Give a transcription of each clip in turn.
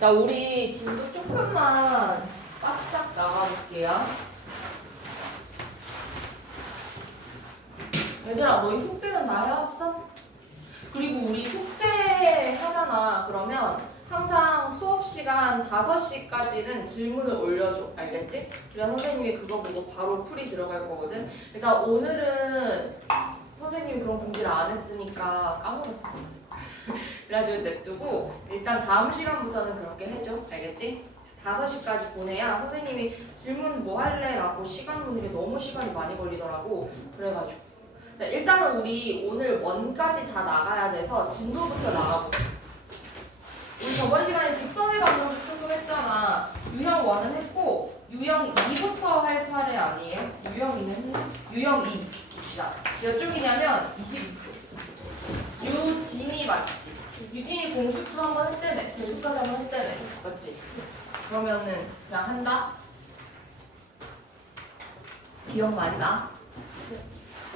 자, 우리 진도 조금만 바짝 나가볼게요. 얘들아, 너희 숙제는 다 해왔어? 그리고 우리 숙제 하잖아. 그러면 항상 수업 시간 5시까지는 질문을 올려줘. 알겠지? 그래야 선생님이 그거 보고 바로 풀이 들어갈 거거든. 일단 오늘은 선생님이 그런 공지를 안 했으니까 까먹었어. 그래가지고 냅두고 일단 다음 시간부터는 그렇게 해줘. 알겠지? 5시까지 보내야 선생님이 질문 뭐 할래? 라고 시간 보는 게 너무 시간이 많이 걸리더라고. 그래가지고 자, 일단은 우리 오늘 원까지 다 나가야 돼서 진도부터 나가보자. 우리 저번 시간에 직선의 방정식 출근했잖아. 유형 1은 했고 유형 2부터 할 차례 아니에요? 유형 2는 했나? 유형 2 봅시다. 몇 쪽이냐면 22쪽. 유진이 맞지? 유진이 공수표 한번 했다며. 대수까지 한번 했다며. 맞지? 그러면은 그냥 한다? 기억 많이 나?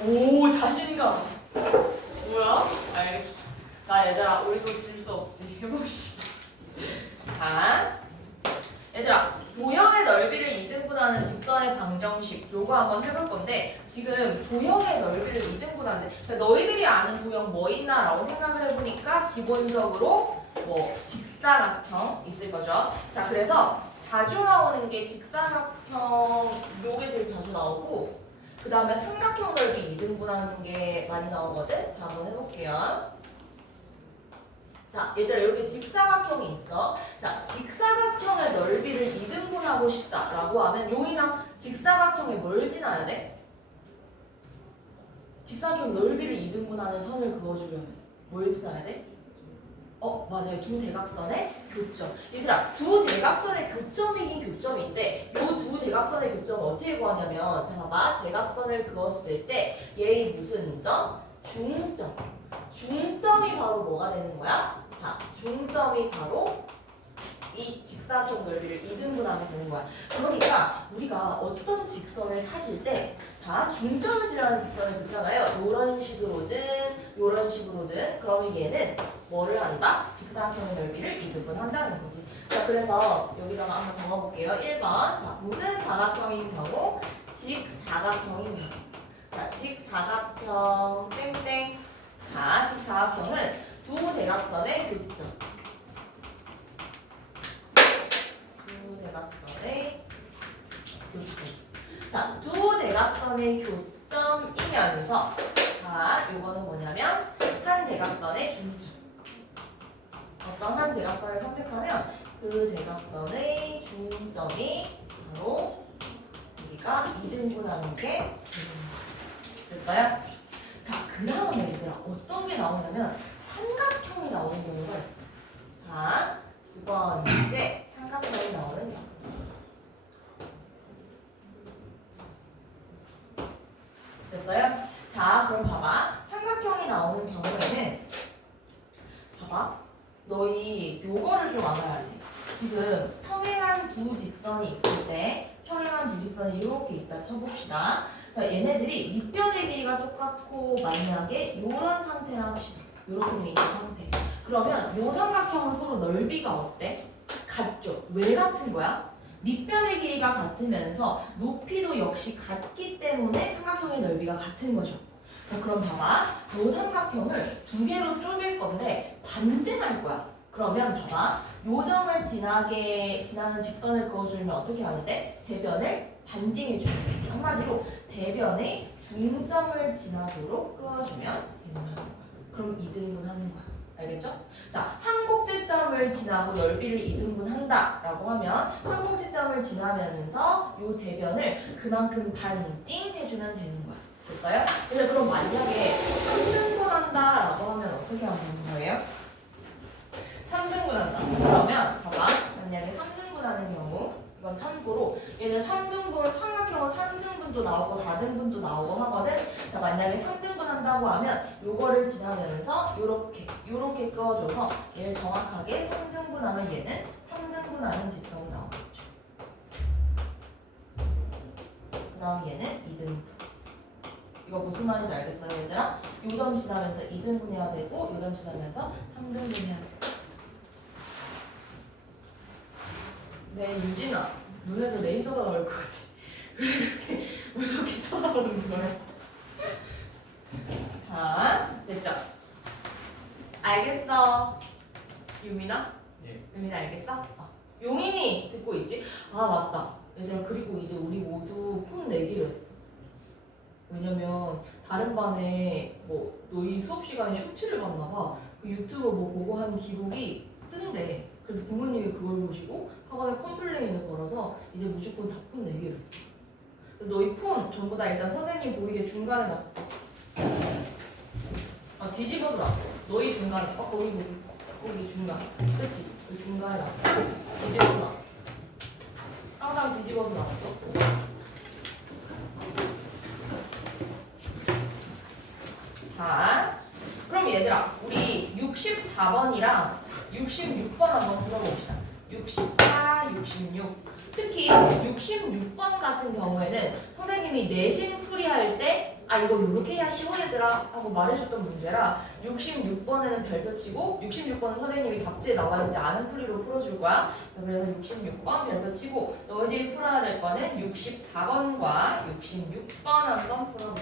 오, 자신감. 뭐야? 알겠어. 나 얘들아, 우리도 질 수 없지. 해봅시다. 자, 얘들아, 도형의 넓이를 2등분하는 직선의 방정식 요거 한번 해볼 건데 지금 도형의 넓이를 2등분하는데 너희들이 아는 도형 뭐 있나 라고 생각을 해보니까 기본적으로 뭐 직사각형 있을 거죠. 자, 그래서 자주 나오는 게 직사각형 요게 제일 자주 나오고 그 다음에 삼각형 넓이 2등분하는 게 많이 나오거든. 자, 한번 해볼게요. 자, 얘들아, 이렇게 직사각형이 있어. 자, 직사각형의 넓이를 2등분하고 싶다라고 하면 용이랑 직사각형에 뭘 지나야 돼? 직사각형 넓이를 2등분하는 선을 그어주려면 뭘 지나야 돼? 맞아요. 두 대각선의 교점. 얘들아, 두 대각선의 교점이긴 교점인데 이 두 대각선의 교점을 어떻게 구하냐면 자, 봐봐. 대각선을 그었을 때 얘의 무슨 점? 중점. 중점이 바로 뭐가 되는 거야? 자, 중점이 바로 이 직사각형 넓이를 2등분하게 되는 거야. 그러니까 우리가 어떤 직선을 찾을 때 자, 중점을 지나는 직선을 긋잖아요. 요런 식으로든 그러면 얘는 뭐를 한다? 직사각형의 넓이를 2등분한다는 거지. 자, 그래서 여기다가 한번 적어볼게요. 1번. 자, 무슨 사각형인 경우? 직사각형인 경우. 자, 직사각형 땡땡. 자, 직사각형은 두 대각선의 교점. 두 대각선의 교점. 자, 두 대각선의 교점이면서 자, 요거는 뭐냐면 한 대각선의 중점. 어떤 한 대각선을 선택하면 그 대각선의 중점이 바로 우리가 2등분하는 게 되는 거예요. 됐어요? 자, 그 다음에 얘들아 어떤 게 나오냐면 삼각형이 나오는 경우가 있어. 자, 두 번째 삼각형이 나오는 경우. 됐어요? 자, 그럼 봐봐. 삼각형이 나오는 경우에는 봐봐. 너희 요거를 좀 알아야 돼. 지금 평행한 두 직선이 있을 때 평행한 두 직선이 이렇게 있다 쳐봅시다. 자, 얘네들이 밑변의 길이가 똑같고 만약에 요런 상태라 합시다. 요렇게 돼 있는 상태. 그러면 요 삼각형은 서로 넓이가 어때? 같죠? 왜 같은 거야? 밑변의 길이가 같으면서 높이도 역시 같기 때문에 삼각형의 넓이가 같은 거죠. 자, 그럼 봐봐. 요 삼각형을 두 개로 쪼갤 건데 반대로 할 거야. 그러면 봐봐. 요 점을 지나는 직선을 그어주면 어떻게 하는데? 대변을 반딩해주면 돼. 한마디로 대변의 중점을 지나도록 그어주면 되는 거야. 그럼 2등분 하는 거야. 알겠죠? 자, 한 꼭지점을 지나고 넓이를 2등분 한다라고 하면 한 꼭지점을 지나면서 요 대변을 그만큼 반띵 해주면 되는 거야. 됐어요? 그럼 만약에 3등분 한다라고 하면 어떻게 하면 되는 거예요? 3등분 한다. 그러면 봐봐. 만약에 3등분 하는 경우 이건 참고로 얘는 3등분, 삼각형은 3등분도 나오고 4등분도 나오고 하거든. 자, 만약에 3등분 한다고 하면 요거를 지나면서 요렇게 그어줘서 얘를 정확하게 3등분 하면 얘는 3등분 하는 직선이 나오겠죠. 그 다음 얘는 2등분. 이거 무슨 말인지 알겠어요, 얘들아? 요 점 지나면서 2등분 해야 되고 요 점 지나면서 3등분 해야 돼. 네, 유진아. 눈에서 레이저가 나올 것 같아. 왜 이렇게 무섭게 쳐다보는 거야? 자, 됐죠? 알겠어. 유민아? 예. 유민아 알겠어? 용인이 듣고 있지? 아 맞다. 얘들아 그리고 이제 우리 모두 폰 내기로 했어. 왜냐면 다른 반에 뭐 너희 수업 시간에 쇼츠를 봤나 봐. 그 유튜브 뭐 보고 한 기록이 뜬대. 그래서 부모님이 그걸 보시고 학원에 컴플레인을 걸어서 이제 무조건 다 폰 내기로 했어. 너희 폰 전부 다 일단 선생님 보이게 중간에 놔. 뒤집어서 놔. 너희 중간에. 거기 중간. 그치? 그 중간에 놔. 뒤집어서 놔. 항상 뒤집어서 놔. 자, 그럼 얘들아, 우리 64번이랑 66번 한번 풀어봅시다. 64, 66. 특히 66번 같은 경우에는 선생님이 내신 풀이할 때 이거 요렇게 해야 쉬워 얘들아 하고 말해줬던 문제라 66번에는 별표 치고 66번은 선생님이 답지에 나와있지 않은 풀이로 풀어줄 거야. 자, 그래서 66번 별표 치고 너희들이 풀어야 될 거는 64번과 66번 한번 풀어볼게.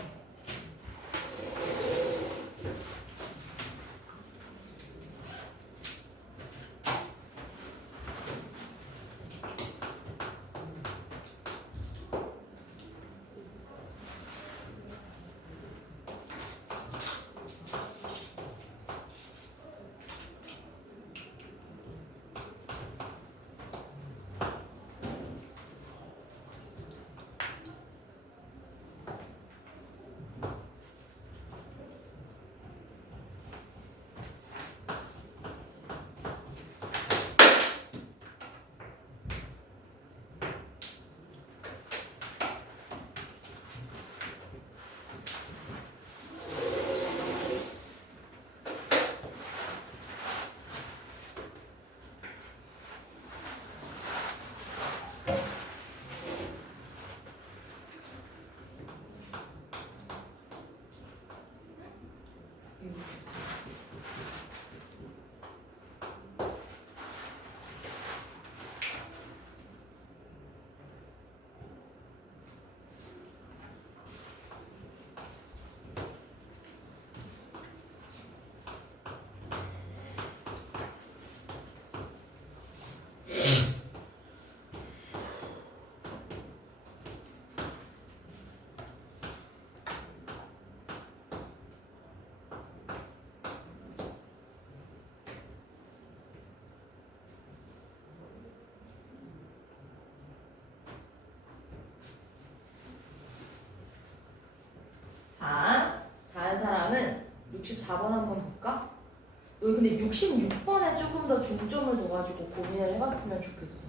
자, 다른 사람은 64번 한번 볼까? 너희 근데 66번에 조금 더 중점을 둬가지고 고민을 해봤으면 좋겠어.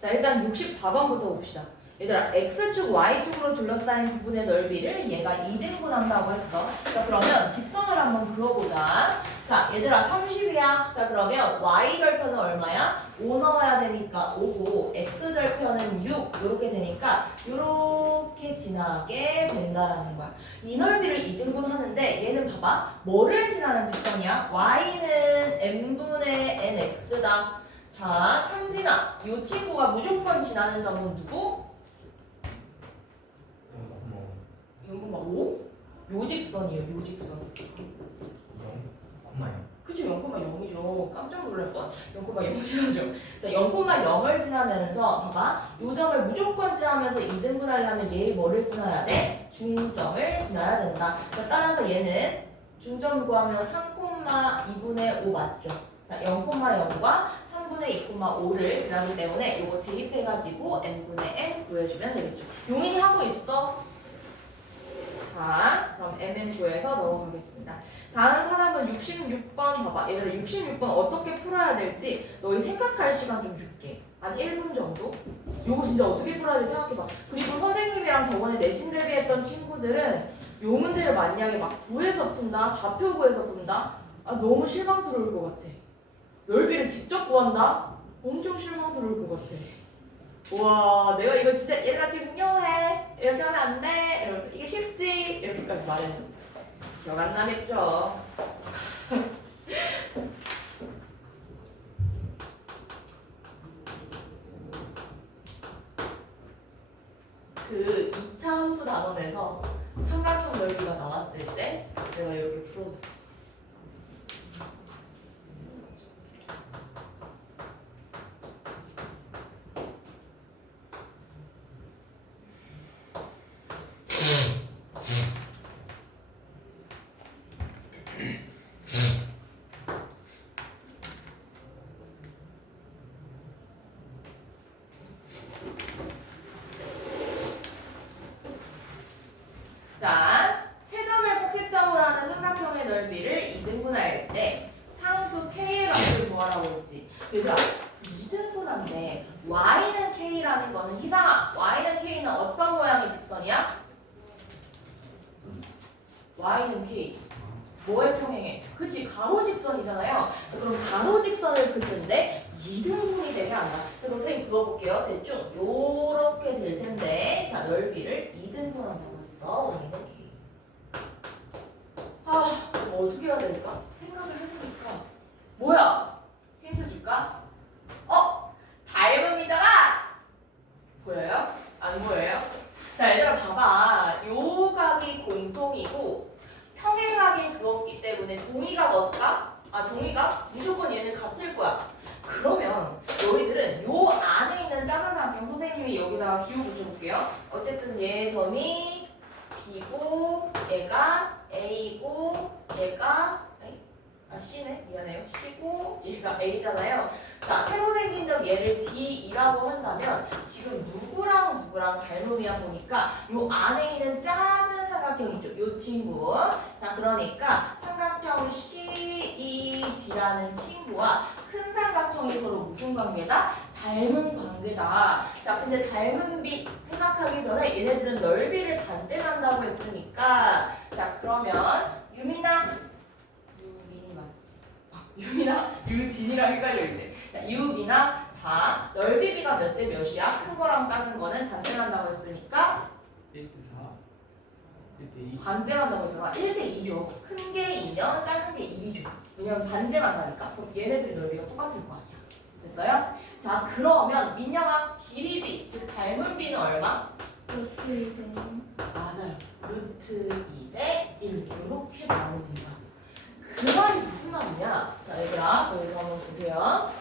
자, 일단 64번부터 봅시다. 얘들아, X축, Y축으로 둘러싸인 부분의 넓이를 얘가 2등분한다고 했어. 자, 그러면 직선을 한번 그어보자. 자, 얘들아, 30이야. 자, 그러면 Y절편은 얼마야? 5 넣어야 되니까 5고, X절편은 6. 이렇게 되니까 이렇게 지나게 된다라는 거야. 이 넓이를 2등분 하는데 얘는 봐봐. 뭐를 지나는 직선이야? Y는 n분의 nx다. 자, 창진아, 이 친구가 무조건 지나는 점은 누구? 0,5? 요 직선이에요, 요 직선. 0,0. 그죠? 0,0이죠. 깜짝 놀랄 뻔. 0,0 지나죠. 자, 0,0을 지나면서 봐봐. 요 점을 무조건 지나면서 2등분 하려면 얘 뭐를 지나야 돼? 중점을 지나야 된다. 자, 따라서 얘는 중점 구하면 3,2분의 5 맞죠? 자, 0,0과 3분의 2,5를 지나기 때문에 이거 대입해가지고 n분의 n 구해주면 되겠죠. 용인이 하고 있어? 자, 그럼 mn 구해서 넘어가겠습니다. 다른 사람은 66번 봐봐. 얘들아 66번 어떻게 풀어야 될지 너희 생각할 시간 좀 줄게. 한 1분 정도? 요거 진짜 어떻게 풀어야 될지 생각해봐. 그리고 선생님이랑 저번에 내신 대비했던 친구들은 요 문제를 만약에 막 구해서 푼다, 좌표 구해서 푼다, 너무 실망스러울 것 같아. 넓이를 직접 구한다? 엄청 실망스러울 것 같아. 와, 내가 이거 진짜 얘들아 지금 중요해. 이렇게 하면 안 돼. 이러면서 이게 쉽지. 이렇게까지 말해줘. 기억 안 나겠죠? 그 2차 함수 단원에서 삼각형 넓이가 나왔을 때 내가 이렇게 풀어줬어. 자, 세 점을 꼭지점으로 하는 삼각형의 넓이를 2등분할 때 상수 K의 값을 구하라고 했지. 얘들아, 2등분한데 Y는 K라는 거는 희상아, Y는 K는 어떤 모양의 직선이야? Y는 K. 뭐의 평행해? 그치, 가로직선이잖아요. 자, 그럼 가로직선을 긋는데 2등분이 되게 한다. 자, 그럼 선생님 그어볼게요. 대충 요렇게 될 텐데, 자, 넓이를 2등분한다고 했어. Y는 K. 아, 그럼 어떻게 해야 될까? 생각을 해보니까 뭐야? 힌트 줄까? 닮음이잖아! 보여요? 안 보여요? 자, 얘들아 봐봐. 요 각이 공통이고 평행각이 그었기 때문에 동의각 어떨까? 동의각? 무조건 얘는 같을 거야. 그러면 너희들은 요 안에 있는 작은 삼각형 선생님이 여기다가 기호 붙여볼게요. 어쨌든 얘 점이 B고 얘가 A고 얘가 C네? 미안해요. C고 얘가 A잖아요. 자, 새로 생긴 점 얘를 D이라고 한다면 지금 누구랑 닮음이야 보니까 요 안에 있는 작은 삼각형 있죠? 요 친구. 자, 그러니까 삼각형 CED라는 친구와 큰 삼각형이 서로 무슨 관계다? 닮은 관계다. 자, 근데 닮은 비 생각하기 전에 얘네들은 넓이를 반대한다고 했으니까 자, 그러면 유민아 유미나 유진이랑 헷갈려 이제. 유미나 자 넓이비가 몇 대 몇이야? 큰 거랑 작은 거는 반대한다고 했으니까 1대 4, 1대 2. 반대한다고 했잖아. 1대 2죠. 큰 게 2면 작은 게 1이죠. 왜냐면 반대한다니까. 그럼 얘네들이 넓이가 똑같을 거 아니야. 됐어요? 자 그러면 민영아 길이비 즉 닮은 비는 얼마? 루트 2대 맞아요. 루트 2대 1 이렇게 나오는 거야. 그 말이 무슨 말이냐? 자, 얘들아, 너희들 한번 보세요. 자,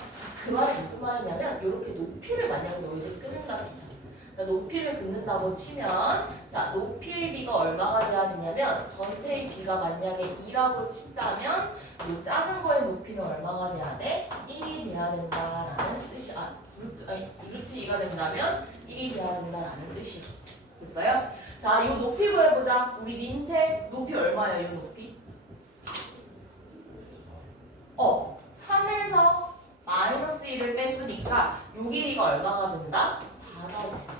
그 말이 무슨 말이냐면, 이렇게 높이를 만약에 너희들 끊는다 치자. 높이를 긋는다고 치면, 자, 높이의 비가 얼마가 돼야 되냐면, 전체의 비가 만약에 2라고 친다면, 이 작은 거의 높이는 얼마가 돼야 돼? 1이 돼야 된다라는 뜻이, 루트 2가 된다면 1이 돼야 된다라는 뜻이죠. 됐어요? 자, 이 높이 구해보자. 우리 민재 높이 얼마야, 이 높이? 3에서 마이너스 1을 빼주니까 요 길이가 얼마가 된다? 4가 된다.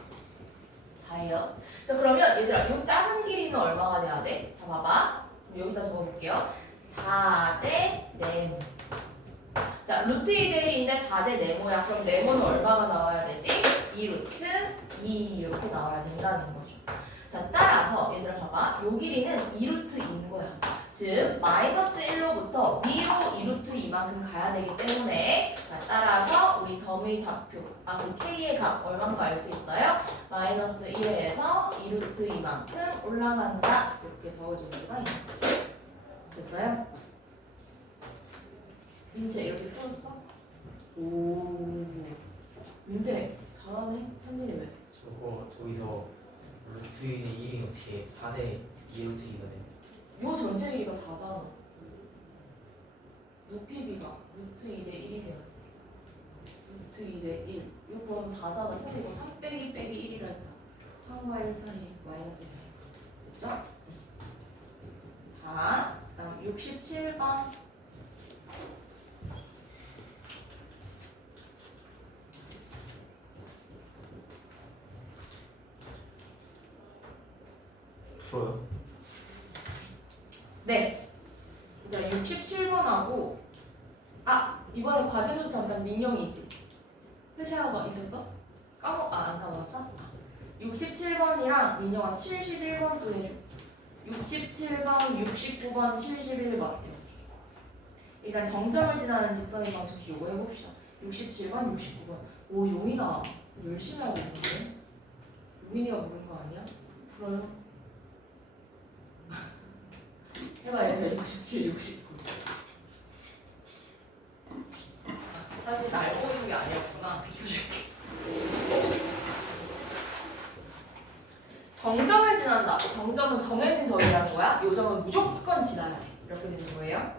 4예요. 자 그러면 얘들아 요 작은 길이는 얼마가 돼야 돼? 자 봐봐. 여기다 적어볼게요. 4대 네모. 자 루트 2대 1인데 4대 네모야. 그럼 네모는 얼마가 나와야 되지? 2루트 2 이렇게 나와야 된다는 거죠. 자 따라서 얘들아 봐봐. 요 길이는 2루트인 거야. 즉 마이너스 1로부터 위로 2루트 2만큼 가야 되기 때문에 자, 따라서 우리 점의 좌표 그 K의 값 얼마인가 알 수 있어요? 마이너스 1에서 2루트 2만큼 올라간다 이렇게 적어줄 수가 있는 거예요. 됐어요? 민재 이렇게 풀었어? 오 민재 잘하네. 선생님 왜? 저기서 루트 1이 어떻게 4대 2루트 2가 돼? 요 전체 길이가 4잖아. 높이비가 루트 2대 1이 돼야 돼. 루트 2대 1. 이거 그럼 4잖아. 선생님 이거 3 빼기 1이라 했잖아. 3과 1 사이 마이너스 1. 됐죠? 자, 다음 67번. 풀어요? 네. 얘들아 67번하고 이번에 과제도 담당 민영이지. 회시하고 있었어? 안 까먹었어? 67번이랑 민영아 71번도 해줘. 67번, 69번, 71번 일단 정점을 지나는 직선의 방정식 요거 해봅시다. 67번, 69번 오 용이가 열심히 하고 있었네. 우민이가 물은 거 아니야? 풀어요. 해봐 얘들아. 67, 69. 사실 날 보이는 게 아니었구나. 비켜줄게. 정점을 지난다. 정점은 정해진 점이라는 거야. 요 점은 무조건 지나야 돼. 이렇게 되는 거예요.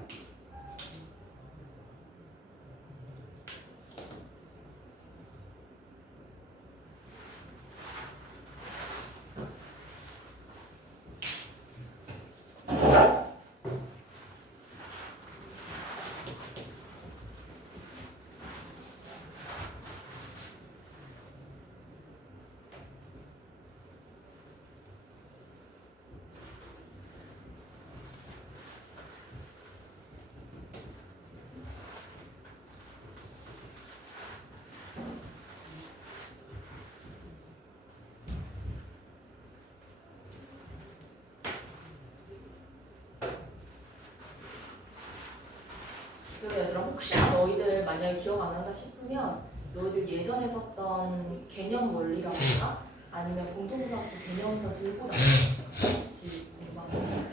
그래서 얘들아 혹시나 너희들 만약에 기억 안 난다 싶으면 너희들 예전에 썼던 개념 원리라거나 아니면 공통고등학교 개념서 들고 다니는 같이 공부하면서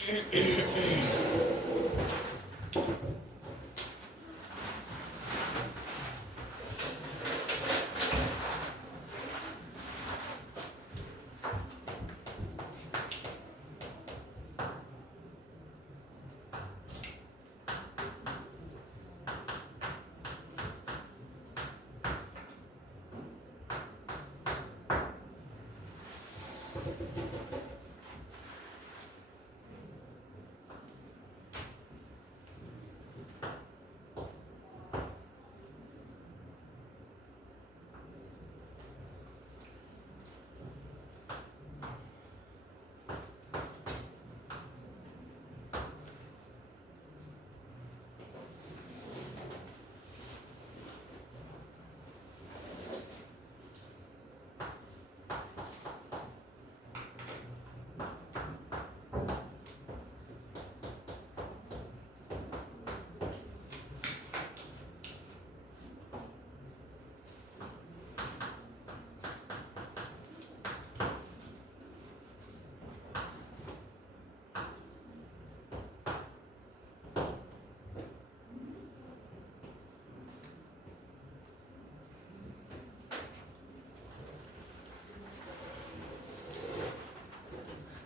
생각해.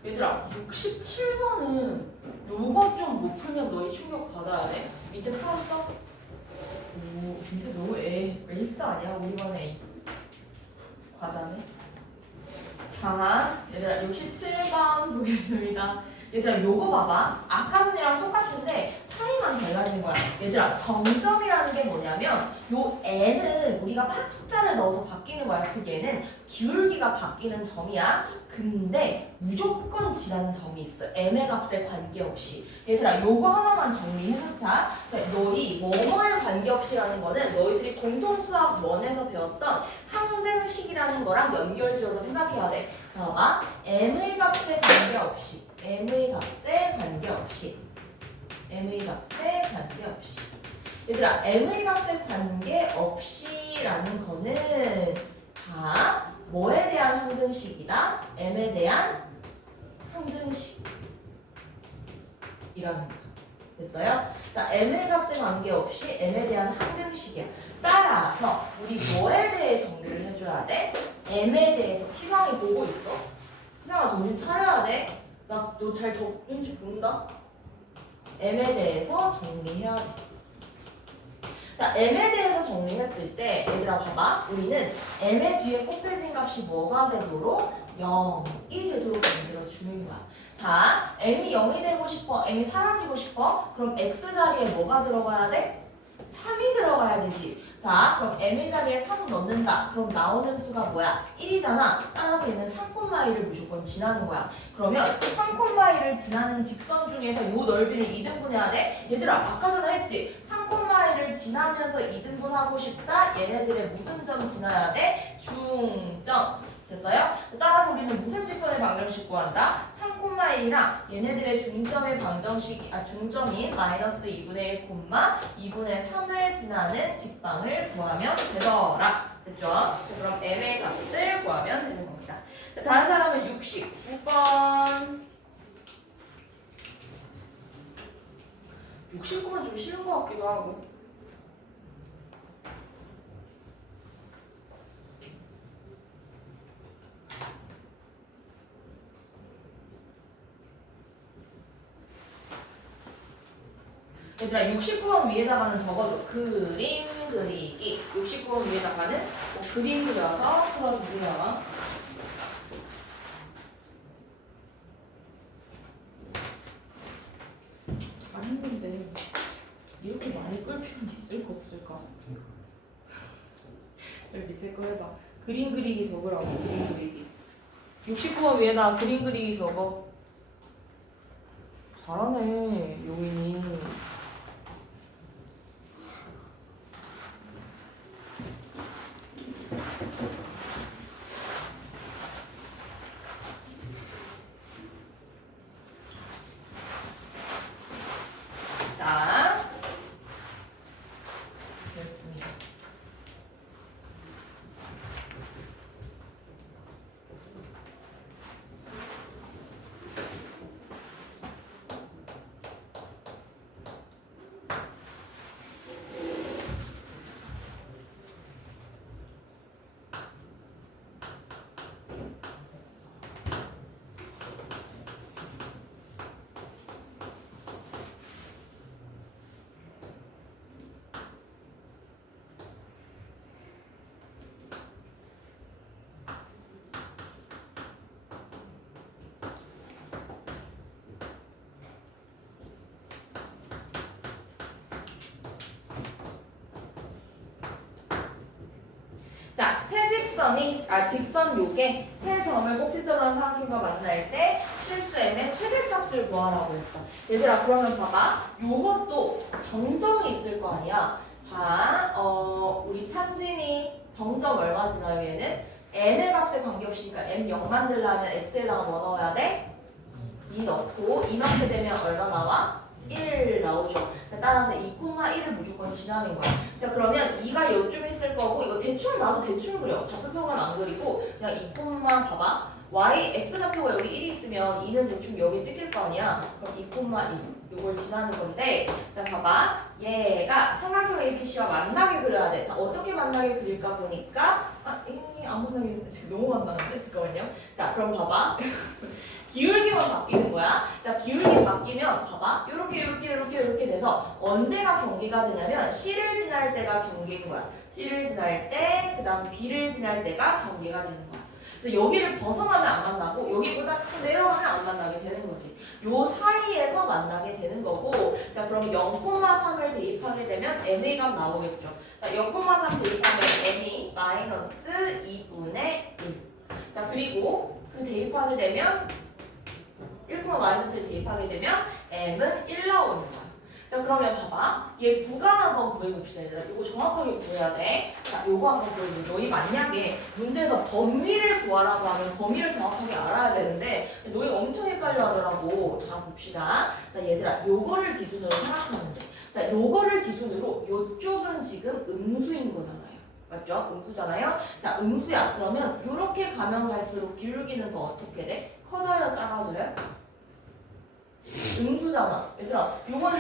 얘들아 67번은 요거 좀 못 풀면 너희 충격 받아야 돼. 밑에 풀었어? 오 진짜 너무 에이스 아니야? 우리 반에 에이스 과자네. 자 얘들아 67번 보겠습니다. 얘들아 요거 봐봐. 아까 전이랑 똑같은데 차이만 달라진 거야. 얘들아 정점이라는 게 뭐냐면 요 n은 우리가 막 숫자를 넣어서 바뀌는 거야. 즉 얘는 기울기가 바뀌는 점이야. 근데 무조건 지나는 점이 있어. m의 값에 관계없이. 얘들아 요거 하나만 정리해놓자. 자, 너희 뭐뭐에 관계없이라는 거는 너희들이 공통수학 1에서 배웠던 항등식이라는 거랑 연결지어서 생각해야 돼. 자 봐봐. m의 값에 관계없이 m의 값에 관계없이 m의 값에 관계없이 얘들아 m의 값에 관계없이라는 거는 다 뭐에 대한 항등식이다? m에 대한 항등식이라는 거 됐어요? 자 m의 값에 관계없이 m에 대한 항등식이야. 따라서 우리 뭐에 대해 정리를 해줘야 돼? m에 대해서 희상이 보고 있어? 희상아 정신 차려야 돼. 나 너 잘 적는지 본다? m에 대해서 정리해야 돼. 자, m에 대해서 정리했을 때 얘들아 봐봐. 우리는 m의 뒤에 곱해진 값이 뭐가 되도록 0이 되도록 만들어주는 거야. 자, m이 0이 되고 싶어, m이 사라지고 싶어? 그럼 x 자리에 뭐가 들어가야 돼? 3이 들어가야 되지. 자, 그럼 m의 자리에 3을 넣는다. 그럼 나오는 수가 뭐야? 1이잖아. 따라서 얘는 3,1을 무조건 지나는 거야. 그러면 3,1을 지나는 직선 중에서 요 넓이를 2등분해야 돼? 얘들아, 아까 전에 했지? 3,1을 지나면서 2등분하고 싶다? 얘네들의 무슨 점 지나야 돼? 중점. 됐어요? 따라서 우리는 무슨 직선의 방정식 구한다? 3,1이랑 얘네들의 중점의 방정식, 중점인 마이너스 2분의 1, 2분의 3을 지나는 직방을 구하면 되더라. 됐죠? 자, 그럼 m의 값을 구하면 되는 겁니다. 자, 다른 사람은 69번. 69번 좀 쉬운 것 같기도 하고. 얘들아 69번 위에다가는 적어줘. 그림 그리기. 69번 위에다가는 뭐 그림 그려서 풀어주세요. 잘했는데 이렇게 많이 끌 필요는 있을까 없을까? 여기 밑에 거 해봐. 그림 그리기 적으라고. 그림 그리기. 69번 위에다 그림 그리기 적어. 잘하네 요인이. 자, 됐습니다. 자, 직선 요게 세 점을 꼭지점으로 한 삼각형과 만날 때 실수 m의 최대값을 구하라고 했어. 얘들아 그러면 봐봐. 요것도 정점이 있을 거 아니야. 자, 우리 찬진이 정점 얼마 지나요 얘는? m의 값에 관계없으니까 m 0 만들려면 x에다가 뭐 넣어야 돼? 2 넣고 2 넣게 되면 얼마 나와? 1 나오죠. 자, 따라서 2,1을 무조건 지나는 거야. 자, 그러면 2가 요쯤 있을 거고 이거 대충 나도 대충 그려. 좌표표만 안 그리고 그냥 2, 봐봐. x 좌표가 여기 1이 있으면 2는 대충 여기 찍힐 거 아니야. 그럼 2,1 요걸 지나는 건데 자, 봐봐. 얘가 삼각형 ABC와 만나게 그려야 돼. 자, 어떻게 만나게 그릴까 보니까 아무나 지금 너무 만나는데? 잠깐만요. 자, 그럼 봐봐. 기울기만 바뀌는 거야. 자, 기울기 바뀌면 봐봐. 이렇게 돼서 언제가 경계가 되냐면 C를 지날 때가 경계인 거야. C를 지날 때, 그 다음 B를 지날 때가 경계가 되는 거야. 그래서 여기를 벗어나면 안 만나고 여기보다 내려가면 안 만나게 되는 거지. 요 사이에서 만나게 되는 거고 자, 그럼 0,3을 대입하게 되면 m의 값 나오겠죠. 자, 0,3 대입하면 m이 마이너스 2분의 1. 자, 그리고 그 대입하게 되면 1, 마이너스를 대입하게 되면 m은 1 나오는 거야. 자, 그러면 봐봐. 얘 구간 한번 구해봅시다, 얘들아. 이거 정확하게 구해야 돼. 자, 요거 한번 구해보자. 너희 만약에 문제에서 범위를 구하라고 하면 범위를 정확하게 알아야 되는데 너희 엄청 헷갈려 하더라고. 자, 봅시다. 자, 얘들아. 요거를 기준으로 생각하면 돼. 자, 요거를 기준으로 요쪽은 지금 음수인 거잖아요. 맞죠? 음수잖아요. 자, 음수야. 그러면 요렇게 가면 갈수록 기울기는 더 어떻게 돼? 커져요? 작아져요? 음수잖아. 얘들아, 요거는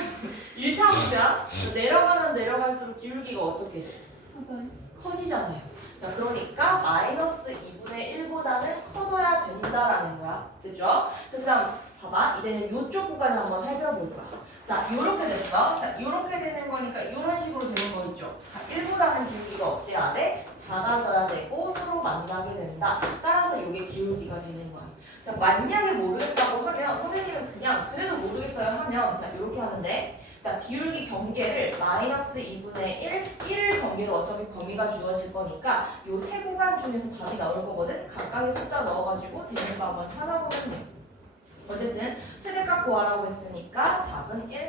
1차 문제야. 내려가면 내려갈수록 기울기가 어떻게 돼? 커지잖아요. 자, 그러니까 마이너스 2분의 1보다는 커져야 된다라는 거야. 됐죠? 그 다음 봐봐. 이제는 요쪽 구간을 한번 살펴볼 거야. 자, 요렇게 됐어. 자, 요렇게 되는 거니까 이런 식으로 되는 거 있죠. 자, 1보다는 기울기가 어때야 돼? 작아져야 되고 서로 만나게 된다. 따라서 이게 기울기가 되는 거야. 자, 만약에 모르겠다고 하면 선생님은 그냥 그래도 모르겠어요 하면 자, 이렇게 하는데 자, 기울기 경계를 마이너스 2분의 1 경계로 어차피 범위가 주어질 거니까 요 세 구간 중에서 답이 나올 거거든. 각각의 숫자 넣어가지고 되는 거 한번 찾아보면 돼요. 어쨌든 최대값 구하라고 했으니까 답은 1.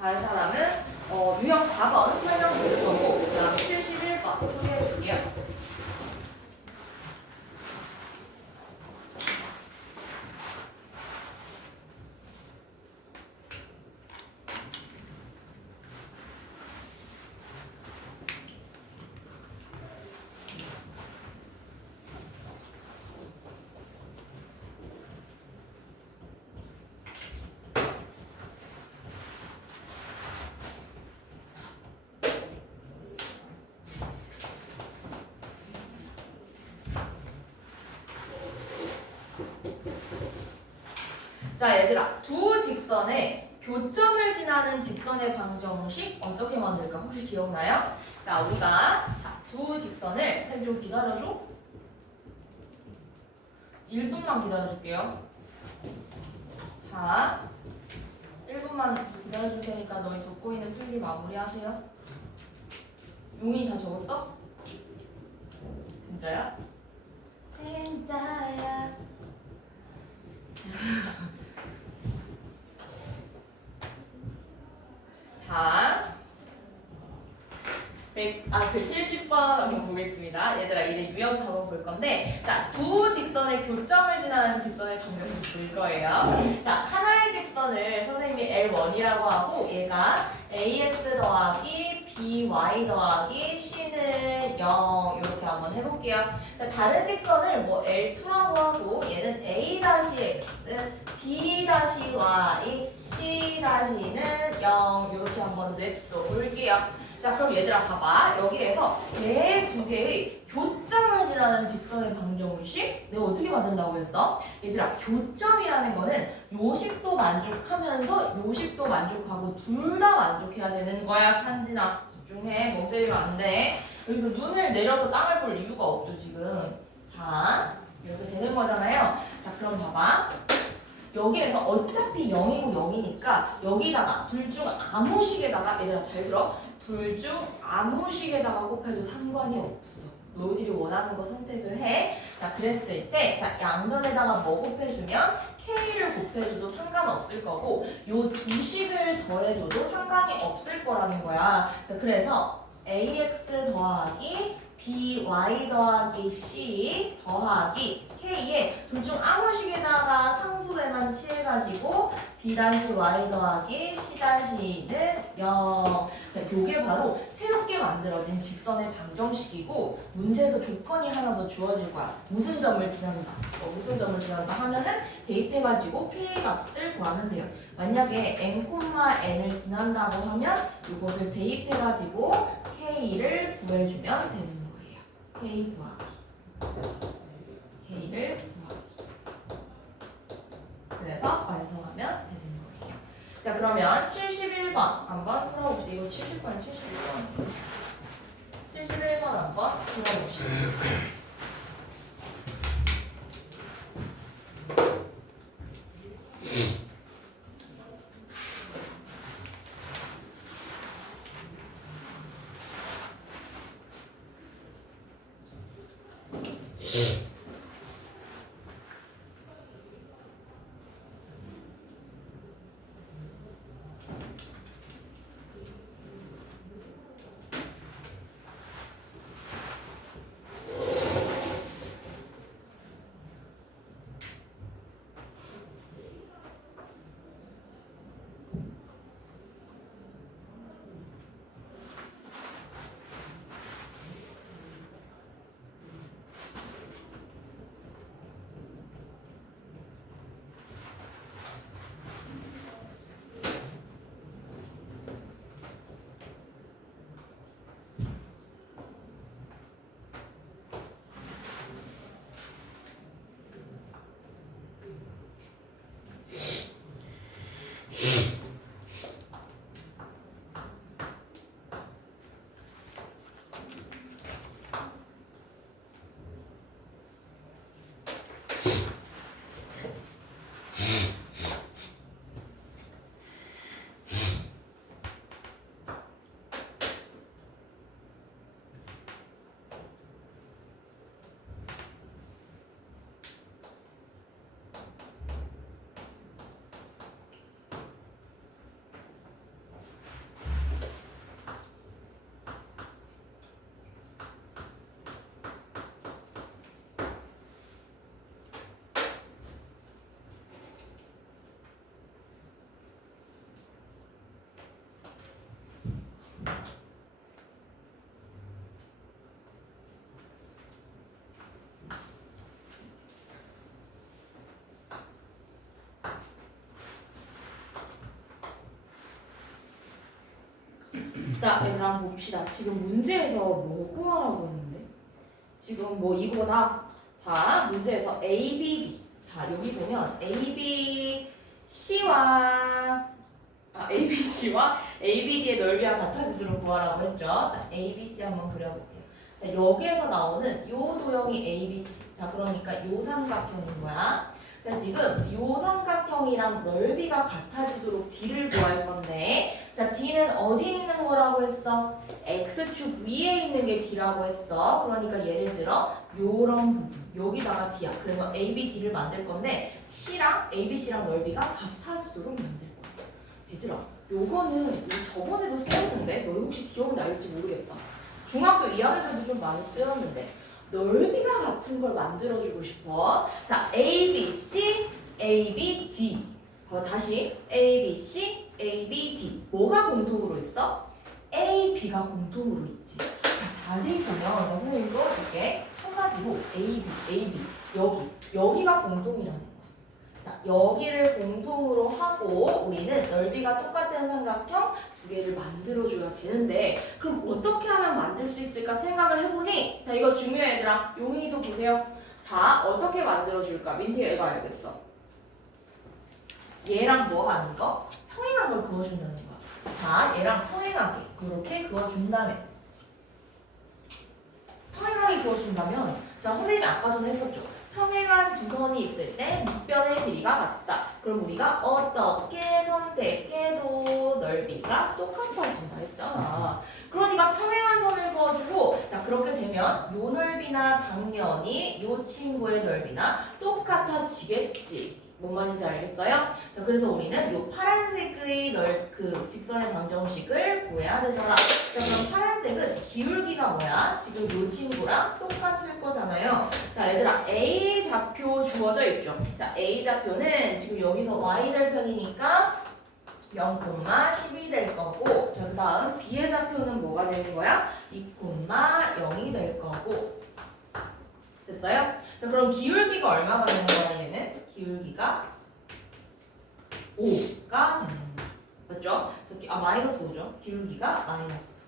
다른 사람은 유형 4번 설명 들을 거고 그 다음 71번 소개해 줄게요. 자, 얘들아, 두 직선의 교점을 지나는 직선의 방정식 어떻게 만들까? 혹시 기억나요? 자, 우리가 두 직선을 쌤 좀 기다려줘. 1분만 기다려줄게요. 자, 1분만 기다려줄 테니까 너희 적고 있는 필기 마무리하세요. 용이 다 적었어? 진짜야? 진짜야. 자, 170번 한번 보겠습니다. 얘들아, 이제 유형 답을 볼 건데, 자, 두 직선의 교점을 지나는 직선의 방정식 볼 거예요. 자, 하나의 직선을 선생님이 L1이라고 하고, 얘가 AX 더하기 BY 더하기 C는 0 이렇게 한번 해볼게요. 자, 다른 직선을 뭐 L2라고 하고, 얘는 A-X, B-Y, C-는 0 이렇게 한번 냅둬볼게요. 자, 그럼 얘들아 봐봐. 여기에서 얘 두 개의 교점을 지나는 직선의 방정식 내가 어떻게 만든다고 했어? 얘들아, 교점이라는 거는 요식도 만족하면서 요식도 만족하고 둘 다 만족해야 되는 거야. 찬진아, 집중해. 멍 때리면 안 돼. 여기서 눈을 내려서 땅을 볼 이유가 없죠 지금. 자, 이렇게 되는 거잖아요. 자, 그럼 봐봐. 여기에서 어차피 0이고 0이니까 여기다가 둘 중 아무 식에다가, 얘들아 잘 들어, 둘 중 아무 식에다가 곱해도 상관이 없어. 너희들이 원하는 거 선택을 해. 자, 그랬을 때, 자, 양변에다가 뭐 곱해주면 K를 곱해줘도 상관없을 거고, 요 두 식을 더해줘도 상관이 없을 거라는 거야. 자, 그래서 AX 더하기 BY 더하기 C 더하기 K에 둘 중 아무 식에다가 상수배만 칠해가지고 B-Y 더하기 C-는 0. 자, 요게 바로 새롭게 만들어진 직선의 방정식이고, 문제에서 조건이 하나 더 주어질 거야. 무슨 점을 지난다. 무슨 점을 지난다 하면은 대입해가지고 K 값을 구하면 돼요. 만약에 n,n을 지난다고 하면 이것을 대입해가지고 K를 구해주면 되는 거예요. K 구하기. K를 구하기. 그래서 완성하면 되는 거예요. 자, 그러면 71번 한번 풀어봅시다. 이거 70번, 71번. 71번 한번 풀어봅시다. 자, 얘들아 한번 봅시다. 지금 문제에서 뭐 구하라고 했는데? 지금 뭐 이거다. 자, 문제에서 A, B, D. 자, 여기 보면 A, B, ABC와 ABD의 넓이가 같아지도록 구하라고 했죠. 자, ABC 한번 그려볼게요. 자, 여기에서 나오는 요 도형이 ABC. 자, 그러니까 요 삼각형인 거야. 자, 지금 요 삼각형이랑 넓이가 같아지도록 D를 구할 건데, 자, D는 어디 있는 거라고 했어? X축 위에 있는 게 D라고 했어. 그러니까 예를 들어 요런 부분, 여기다가 D야. 그래서 ABD를 만들 건데 C랑 ABC랑 넓이가 같아지도록 만들 거야. 얘들아, 요거는 우리 저번에도 쓰였는데 너희 혹시 기억날지 모르겠다. 중학교 2학년 때도 좀 많이 쓰였는데 넓이가 같은 걸 만들어주고 싶어. 자, ABC, ABD. 다시 ABC, ABD. 뭐가 공통으로 있어? AB가 공통으로 있지. 자, 자세히 보면 나 선생님 써줄게. 한마디로 AB. 여기가 공통이라는 거야. 자, 여기를 공통으로 하고 우리는 넓이가 똑같은 삼각형 두 개를 만들어줘야 되는데 그럼 어떻게 하면 만들 수 있을까 생각을 해보니 자, 이거 중요해 얘들아. 용인이도 보세요. 자, 어떻게 만들어줄까? 민트가 이거 알겠어. 얘랑 뭐가 아닌 거? 평행한 걸 그어준다는 거야. 자, 얘랑 평행하게 그렇게 그어준다면 평행하게 그어준다면 자, 선생님이 아까 전에 했었죠. 평행한 두 선이 있을 때 밑변의 길이가 같다. 그럼 우리가 어떻게 선택해도 넓이가 똑같아진다 했잖아. 그러니까 평행한 선을 그어주고 자, 그렇게 되면 요 넓이나 당연히 요 친구의 넓이나 똑같아지겠지. 뭔 말인지 알겠어요? 자, 그래서 우리는 요 파란색의 그 직선의 방정식을 구해야 되더라. 자, 그럼 파란색은 기울기가 뭐야? 지금 요 친구랑 똑같을 거잖아요. 자, 얘들아, A 좌표 주어져 있죠? 자, A 좌표는 지금 여기서 Y절편이니까 0,12 될 거고 자, 그 다음 B의 좌표는 뭐가 되는 거야? 2,0이 될 거고 됐어요? 자, 그럼 기울기가 얼마가 되는 거야, 얘는? 기울기가 5가 되는 거야. 맞죠? 마이너스 5죠? 기울기가 마이너스.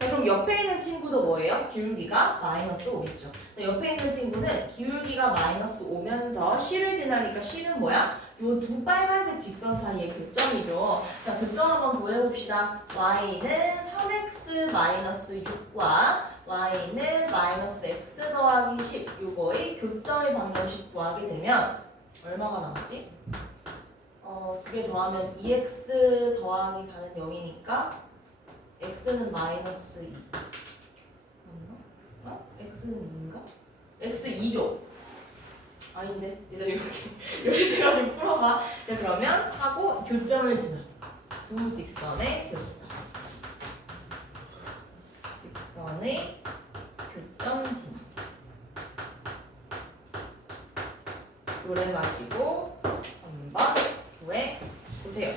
자, 그럼 옆에 있는 친구도 뭐예요? 기울기가 마이너스 5겠죠. 자, 옆에 있는 친구는 기울기가 마이너스 5면서 C를 지나니까 C는 뭐야? 요 두 빨간색 직선 사이의 교점이죠. 자, 교점 한번 구해봅시다. Y는 3x 마이너스 6과 Y는 마이너스 x 더하기 10 요거의 교점의 방정식 구하게 되면 얼마가 나오지? 두 개 더하면 2x 더하기 4는 0이니까 x는 마이너스 2 맞나? x는 2인가? x 2죠? 아닌데? 얘들 이렇게 돼가지고 풀어봐. 자, 그러면 하고 교점을 지나 두 직선의 교점 직선의 교점 지나 노래 마시고 한번 구해 보세요.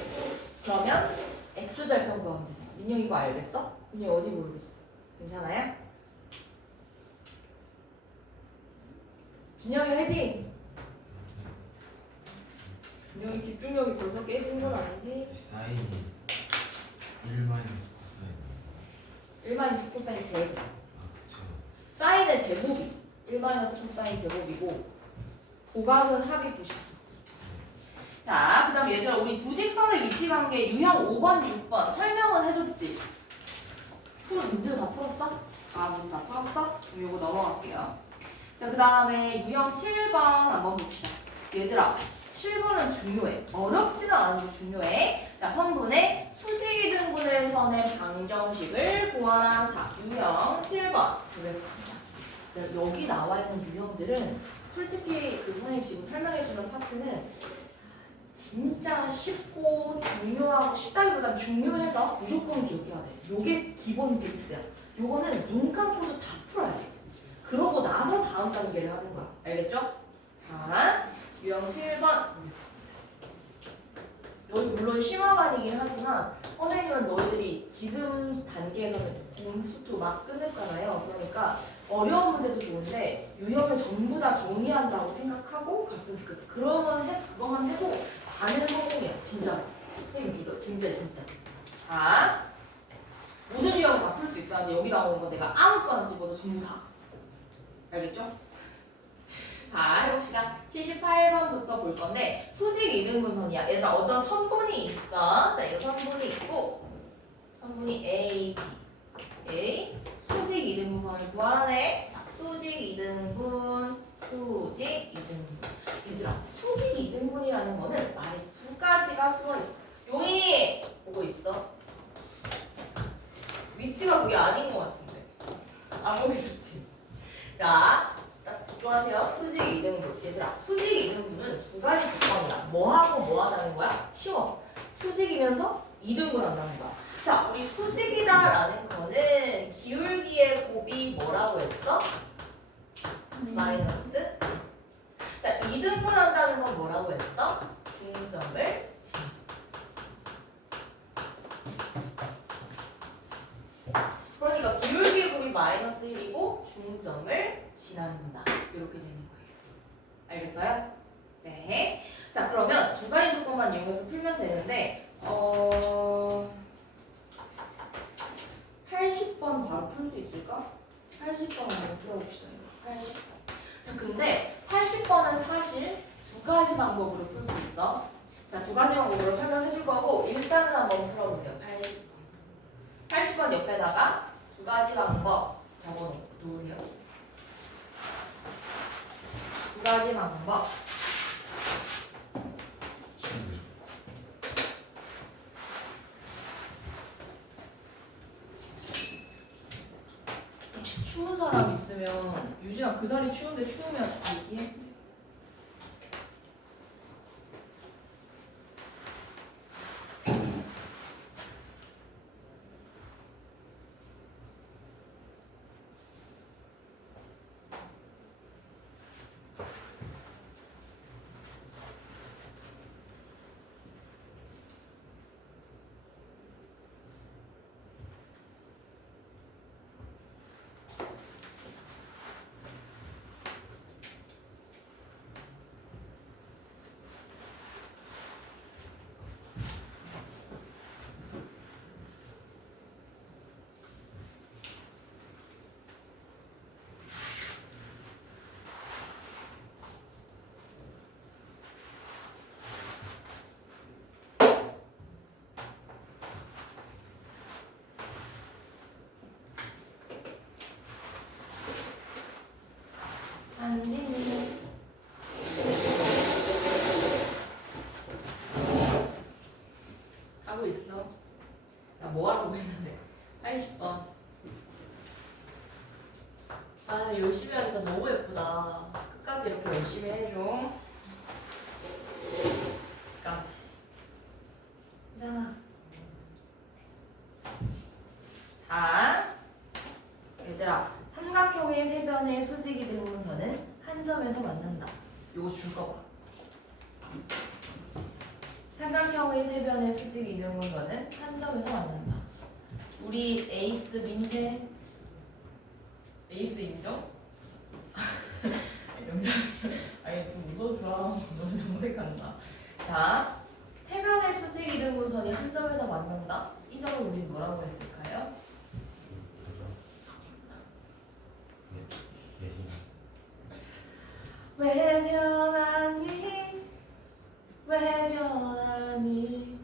그러면 x절편 구하면 되잖아. 민영 이거 알겠어? 민영 어디 모르겠어. 괜찮아요? 준영이 헤딩. 준영이 집중력이 벌써 깨진 건 아니지? 사인이 1 마이너스 코사인 1 마이너스 코사인 제곱. 그쵸. 사인의 제곱이 1 마이너스 코사인 제곱이고 고각은 합이 90. 자, 그 다음 얘들아 우리 두 직선의 위치 관계 유형 5번, 6번 설명은 해줬지? 문제도 다 풀었어? 문제 다 풀었어? 그럼 이거 넘어갈게요. 자, 그 다음에 유형 7번 한번 봅시다. 얘들아 7번은 중요해. 어렵지는 않은데 중요해. 자, 선분의 수직 등분의 선의 방정식을 구하라. 자, 유형 7번 보겠습니다. 여기 나와 있는 유형들은 솔직히 그 선생님 지금 설명해주는 파트는 진짜 쉽고 중요하고 쉽다기보단 중요해서 무조건 기억해야 돼. 요게 기본 베이스야. 요거는 눈 감고도 다 풀어야 돼. 그러고 나서 다음 단계를 하는 거야. 알겠죠? 자, 유형 7번 보겠습니다. 여기 물론 심화반이긴 하지만 선생님은 너희들이 지금 단계에서는 공수투 막 끝냈잖아요. 그러니까 어려운 문제도 좋은데 유형을 전부 다 정리한다고 생각하고 갔으면 좋겠어. 그거만 해도 반은 성공이야. 진짜로. 선생님 믿어. 진짜. 자, 모든 유형을 다 풀 수 있어. 근데 여기 나오는 거 내가 아무거나 집어도 전부 다. 알겠죠? 자, 해봅시다. 78번부터 볼 건데 수직 이등분선이야. 얘들아 어떤 선분이 있어. 자, 이 선분이 있고 선분이 A, B, A 수직 이등분선을 구하라네. 자, 수직 이등분, 수직 이등분. 얘들아 수직 이등분이라는 거는 말에 두 가지가 숨어 있어. 용인이 보고 있어. 위치가 그게 아닌 것 같은데. 안 보고 있었지. 자, 딱 집중하세요. 수직 이등분. 얘들아, 수직 이등분은 두 가지 조건이야. 뭐하고 뭐 하다는 거야? 쉬워. 수직이면서 이등분 한다는 거야. 자, 우리 수직이다라는 거는 기울기의 곱이 뭐라고 했어? 마이너스. 자, 이등분 한다는 건 뭐라고 했어? 중점을 지나. 그러니까 기울기의 곱이 마이너스 1이고 중점을 지난다. 이렇게 되는 거예요. 알겠어요? 네. 자, 그러면 두 가지 조건만 이용해서 풀면 되는데 80번 바로 풀 수 있을까? 80번 한번 풀어봅시다. 80번. 자, 근데 80번은 사실 두 가지 방법으로 풀 수 있어. 자, 두 가지 방법으로 설명해 줄 거고 일단은 한번 풀어보세요. 80번. 80번 옆에다가 두 가지 방법 적어놓고 놓으세요. 두 가지 방법. 혹시 추운 사람 있으면 유진아 그 자리 추운데 추우면 얘기해. 안진이 하고 있어. 나 뭐 하려고 했는데 80번. 아, 열심히 하니까 너무 예쁘다. 끝까지 이렇게 열심히 해줘. 끝까지. 자, 얘들아, 삼각형의 세 변의 수직이 등분선은 한 점에서 만난다. 요거 줄 거 봐. 삼각형의 세 변의 수직이 등분선은 한 점에서 만난다. 우리 에이스 민재. 에이스 인정? 아니 좀 웃어줘. 너무 정색한다. 자, 세 변의 수직 이등분선이 한 점에서 만난다. 이 점을 우리는 뭐라고 했을까요? 왜 변하니? 왜 변하니?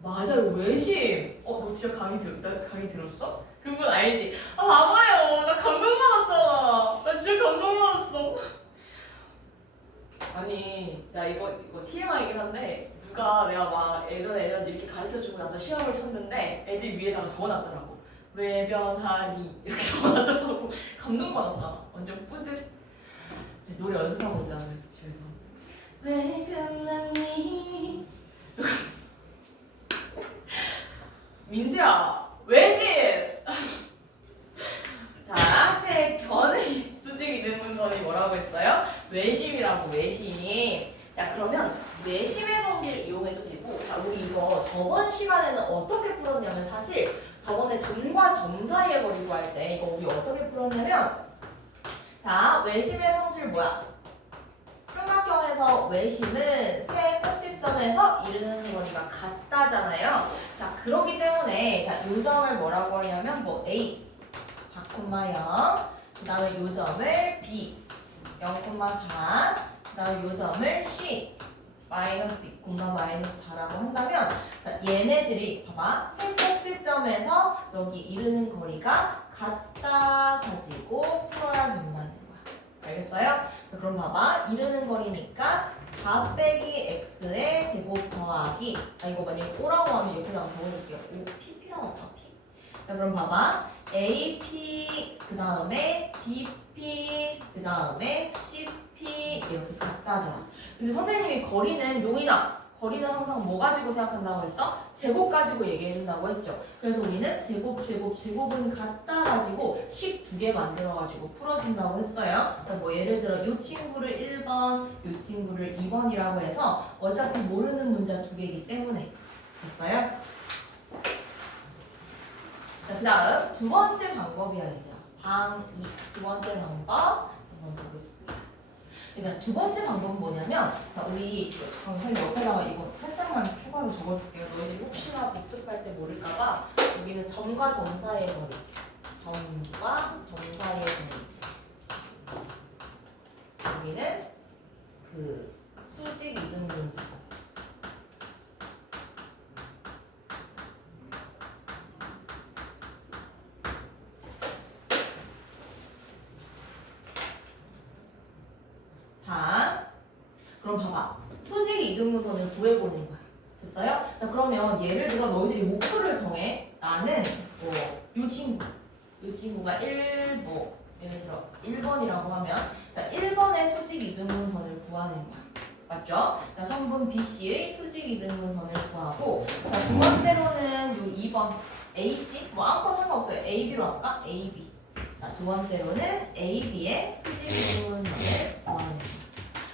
맞아, 이거 외심. 너 진짜 강의 들었어? 그분 알지? 아, 봐봐요. 나 감동받았잖아. 나 진짜 감동받았어. 아니, 나 이거 TMI이긴 한데 내가 막 예전에 애들한테 이렇게 가르쳐주고 나서 시험을 쳤는데 애들 위에다가 적어놨더라고. 왜 변하니? 이렇게 적어놨더라고. 감동받았잖아. 완전 뿌듯. 노래 연습하고 있잖아, 그래서 집에서. 왜 변하니? 민재야, 외심! 자, 세 변의 수직 이등분선이 뭐라고 했어요? 외심이라고, 외심. 자, 그러면 외심의 성질을 이용해도 되고, 자, 우리 이거 저번 시간에는 어떻게 풀었냐면 사실 저번에 점과 점 사이의 거리 구할 때 이거 우리 어떻게 풀었냐면, 자, 외심의 성질 뭐야? 삼각형에서 외심은 세 꼭지점에서 이르는 거리가 같다잖아요. 자, 그렇기 때문에 자, 요 점을 뭐라고 하냐면 뭐 A, 그 다음에 요 점을 B, 0,4 그다음 요 점을 C 마이너스 2, 마이너스 4라고 한다면 자, 얘네들이 봐봐 세 번째 점에서 여기 이르는 거리가 같다 가지고 풀어야 된다는 거야. 알겠어요? 자, 그럼 봐봐 이르는 거리니까 4 빼기 x의 제곱 더하기 이거 만약에 O라고 하면 옆에다가 적어줄게요. O, PP라고 할까? P? 자 그럼 봐봐 AP 그 다음에 BP 그 다음에 CP 이렇게 같다더라. 근데 선생님이 거리는 용이나 거리는 항상 뭐 가지고 생각한다고 했어? 제곱 가지고 얘기해준다고 했죠. 그래서 우리는 제곱은 같다 가지고 식 2개 만들어 가지고 풀어준다고 했어요. 그러니까 뭐 예를 들어 이 친구를 1번, 이 친구를 2번이라고 해서 어차피 모르는 문자 2개이기 때문에 됐어요? 자, 그 다음 두 번째 방법이야 얘들아. 두 번째 방법 한번 보겠습니다. 얘들아 두 번째 방법은 뭐냐면 자 우리 선생님 옆에다가 이거 살짝만 추가로 적어줄게요. 너희들 혹시나 복습할 때 모를까봐 여기는 점과 점 사이의 거리 점과 점 사이의 거리 여기는 그 수직 이등 분수 자, 그럼 봐봐. 수직 이등분선을 구해보는 거야. 됐어요? 자, 그러면 예를 들어 너희들이 목표를 정해. 나는 요 친구가 예를 들어 1번이라고 하면 자, 1번의 수직 이등분선을 구하는 거야. 맞죠? 자, 성분 BC의 수직 이등분선을 구하고 자, 두 번째로는 요 2번 AC 아무거나 상관없어요. AB로 할까? AB. 자, 두 번째로는 AB의 수직 이등분선을 구하는 거야.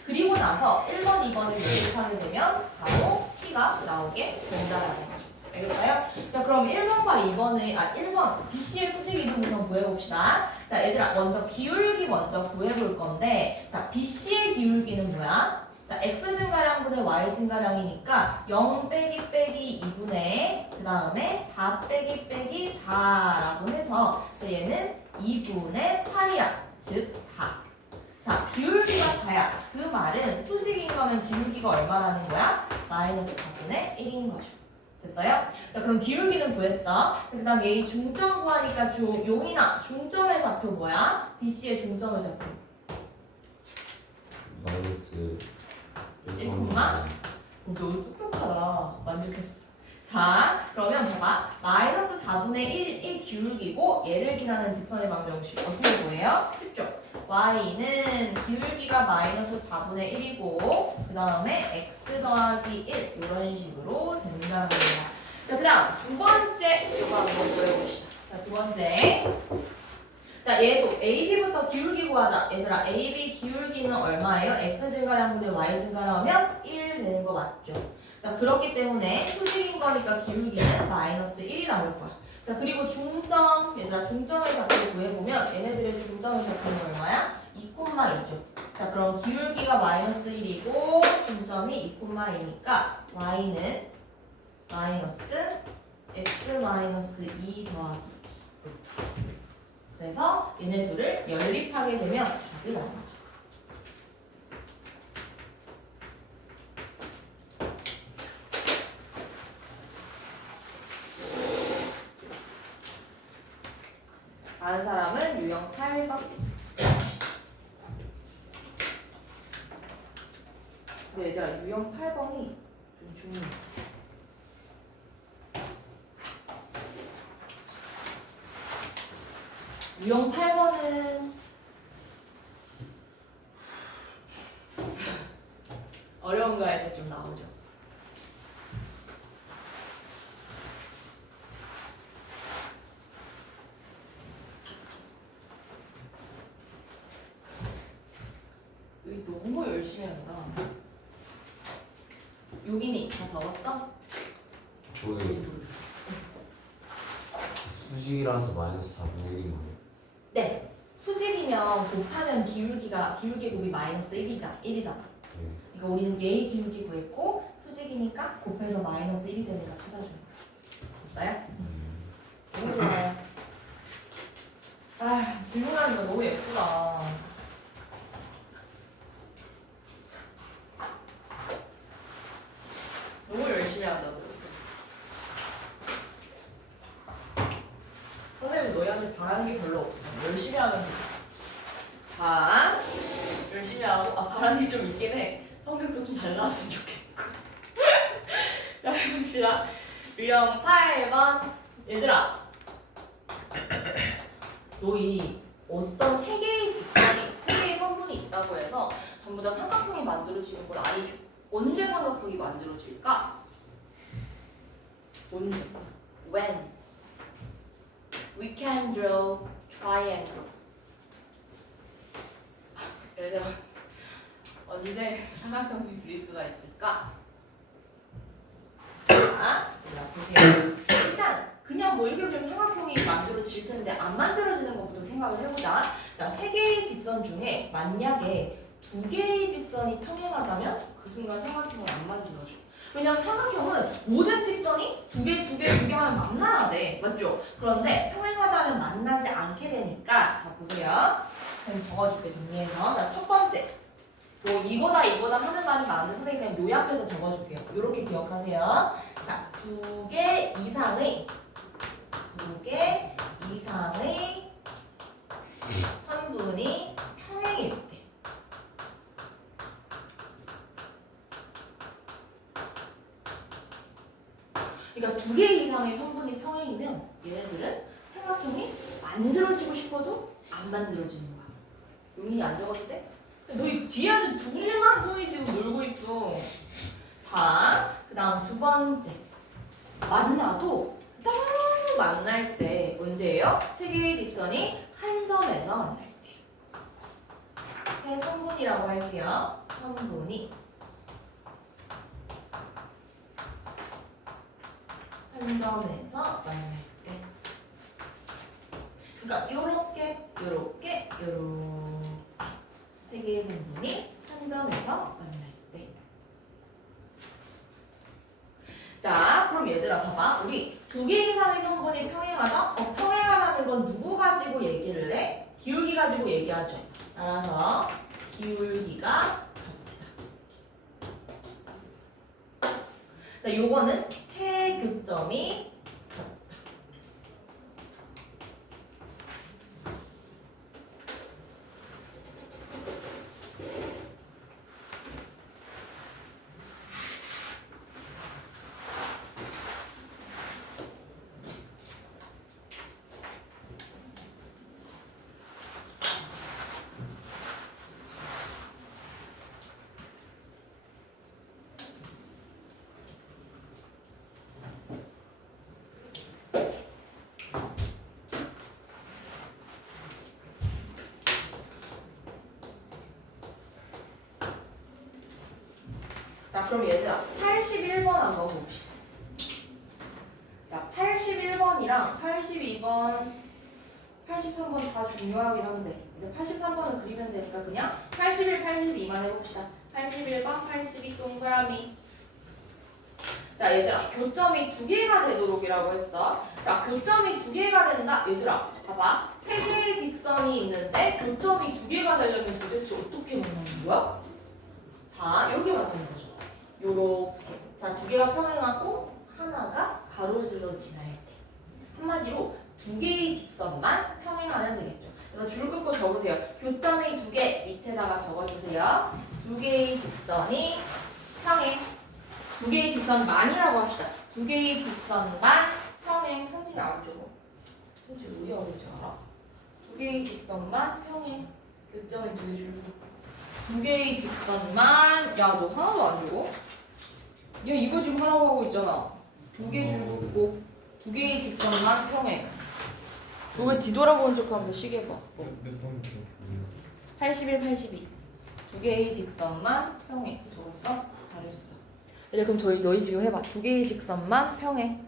그리고 나서 1번, 2번을 대입하게 되면 바로 P가 나오게 된다라는 거죠. 알겠어요? 자, 그럼 1번과 1번 BC의 수직 이등분선 구해봅시다. 자, 얘들아 먼저 기울기 먼저 구해볼 건데 자, BC의 기울기는 뭐야? 자, X 증가량분의 Y 증가량이니까 0 빼기 2분의 그 다음에 4 빼기 4라고 해서 얘는 2분의 8이야. 즉 4. 자, 기울기가 4야. 그 말은 수직인 거면 기울기가 얼마라는 거야? 마이너스 4분의 1인 거죠. 됐어요? 자, 그럼 기울기는 구했어. 그 다음 얘 중점 구하니까 용이나 중점의 좌표 뭐야? BC의 중점의 좌표. 마이너스 1, 너 똑똑하다. 만족했어. 자, 그러면 봐봐. 마이너스 4분의 1이 기울기고 얘를 지나는 직선의 방정식 어떻게 구해요? 쉽죠? y는 기울기가 마이너스 4분의 1이고 그 다음에 x 더하기 1 이런 식으로 된다는 겁니다. 자, 그 다음 두 번째 이거 한번 보여봅시다. 자, 두 번째. 자, 얘도 AB부터 기울기 구하자. 얘들아, AB 기울기는 얼마예요? X 증가량분의 Y 증가량하면 1 되는 거 맞죠? 자, 그렇기 때문에 수직인 거니까 기울기는 마이너스 1이 나올 거야. 자, 그리고 중점, 얘들아, 중점의 좌표를 구해보면 얘네들의 중점의 좌표는 얼마야? 2,2죠. 자, 그럼 기울기가 마이너스 1이고 중점이 2,2니까 Y는 마이너스 X 마이너스 2 더하기 그래서 얘네 둘을 연립하게 되면 답이 나옵니다. 다른 사람은 유형 8번. 근데 얘들아 유형 8번이 좀 중요해. 유형 8번은 어려운 거 할 때 좀 나오죠. 여기 너무 열심히 한다. 유민이 다 적었어? 저기 수직이라서 마이너스 4분의 1인 거예요? 네. 수직이면 곱하면 기울기 곱이 마이너스 1이잖아. 네. 그러니까 우리는 얘의 기울기 구했고 수직이니까 곱해서 마이너스 1이 되는 값 찾아주는 거야. 됐어요? 너무 좋아요. 아, 질문하는 거 너무 예쁘다. 근데 바라는 게 별로 없어. 열심히 하면 돼. 자, 열심히 하고 바라는 게 좀 있긴 해. 성적도 좀 잘 나왔으면 좋겠고. 자, 해봅시다. 유형 8번. 얘들아, 너희 어떤 세 개의 직선이, 세 개의 성분이 있다고 해서 전부 다 삼각형이 만들어지는 건 아니죠. 언제 삼각형이 만들어질까? 언제? When we can draw triangle. 얘들아, 언제 삼각형이 그릴 수가 있을까? 자, 보세요. 일단 그냥 뭐 이렇게 그리면 삼각형이 만들어질 텐데 안 만들어지는 것부터 생각을 해보자. 자, 세 개의 직선 중에 만약에 두 개의 직선이 평행하다면 그 순간 삼각형을 안 만들어줘. 왜냐면 삼각형은 모든 직선이 두 개 하면 만나야 돼. 맞죠? 그런데 평행하다면 만나지 않게 되니까 자, 보세요. 그럼 적어줄게, 정리해서. 자, 첫 번째. 뭐 이거다 하는 말이 많은데 선생님 그냥 요약해서 적어줄게요. 이렇게 기억하세요. 자, 두 개 이상의 선분이 평행일 때. 그러니까 두 개 이상의 선분이 평행이면 얘네들은 삼각형이 만들어지고 싶어도 안 만들어지는 거야. 용인이 안 적어도 돼? 너희 뒤에는 둘만 손이 지금 놀고 있어. 자, 그 다음 두 번째. 만나도 너무 만날 때 언제예요? 세 개의 직선이 한 점에서 만날 때. 세 성분이라고 할게요. 성분이 한 점에서 만날 때. 그러니까 요렇게 세 개의 성분이 한 점에서 만날 때. 자, 그럼 얘들아 봐봐. 우리 두 개 이상의 성분이 평행하다? 평행하다는 건 누구 가지고 얘기를 해? 기울기 가지고 얘기하죠. 따라서 기울기가 같다. 자, 요거는 세 교점이 같다. 자, 그럼 얘들아 81번 한번 봅시다. 자, 81번이랑 82번, 83번 다 중요하긴 한데 근데 83번은 그리면 되니까 그냥 81, 82만 해봅시다. 81번, 82 동그라미. 자, 얘들아 교점이 두 개가 되도록이라고 했어. 자, 교점이 두 개가 된다. 얘들아 봐봐. 세 개의 직선이 있는데 교점이 두 개가 되려면 도대체 어떻게 만나는 거야? 자, 이렇게 만나는 거죠. 요렇게. 자, 두 개가 평행하고 하나가 가로질러 지날 때. 한마디로 두 개의 직선만 평행하면 되겠죠. 그래서 줄 긋고 적으세요. 교점이 두 개 밑에다가 적어주세요. 두 개의 직선이 평행. 두 개의 직선만이라고 합시다. 두 개의 직선만 평행. 성질이 안 줘. 성질 왜 어려운지 알아? 두 개의 직선만 평행. 교점이 두 개 줄고. 두 개의 직선만. 야, 너 하나도 안 적어? 얘 이거 지금 하라고 하고 있잖아. 두 개 줄고 두 개의 직선만 평행. 너 왜 뒤돌아보는 척하면서 시계 봐. 몇 번이죠? 81, 82. 두 개의 직선만 평행. 적었어? 잘했어. 이제 그럼 너희 지금 해봐. 두 개의 직선만 평행.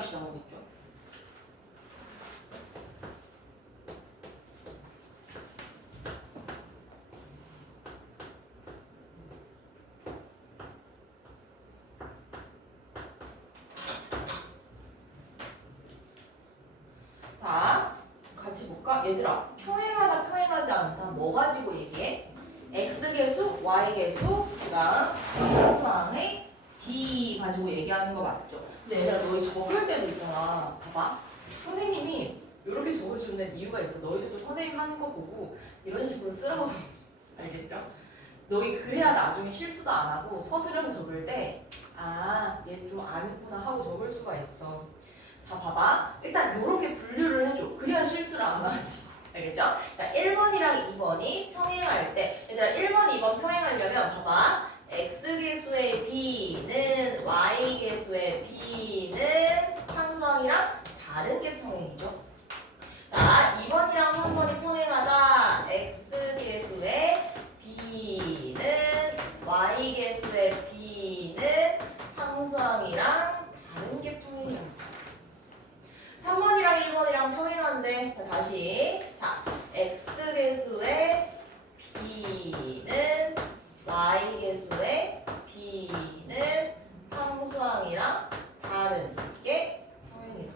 값이 나오겠죠. 자, 같이 볼까? 얘들아, 평행하다, 평행하지 않다. 뭐 가지고 얘기해? x계수, y계수, 그 다음 상수항의 b 가지고 얘기하는 거 맞죠? 근데 얘들아, 너희 적을 때도 있잖아. 봐봐. 선생님이 이렇게 적어주는 이유가 있어. 너희들도 선생님 하는 거 보고 이런 식으로 쓰라고. 알겠죠? 너희 그래야 나중에 실수도 안 하고 서술형 적을 때 아, 얘 좀 아니구나 하고 적을 수가 있어. 자, 봐봐. 일단 이렇게 분류를 해줘. 그래야 실수를 안 하지. 알겠죠? 자, 1번이랑 2번이 평행할 때 얘들아 1번, 2번 평행하려면 봐봐. x계수의 b는 y계수의 b는 상수항이랑 다른 게 평행이죠. 자, 2번이랑 3번이 평행하다. x계수의 b는 y계수의 b는 상수항이랑 다른 게 평행이야. 3번이랑 1번이랑 평행한데 자, 다시 자 x계수의 b는 y계수의 b는 상수항이랑 다른 게 평행이라.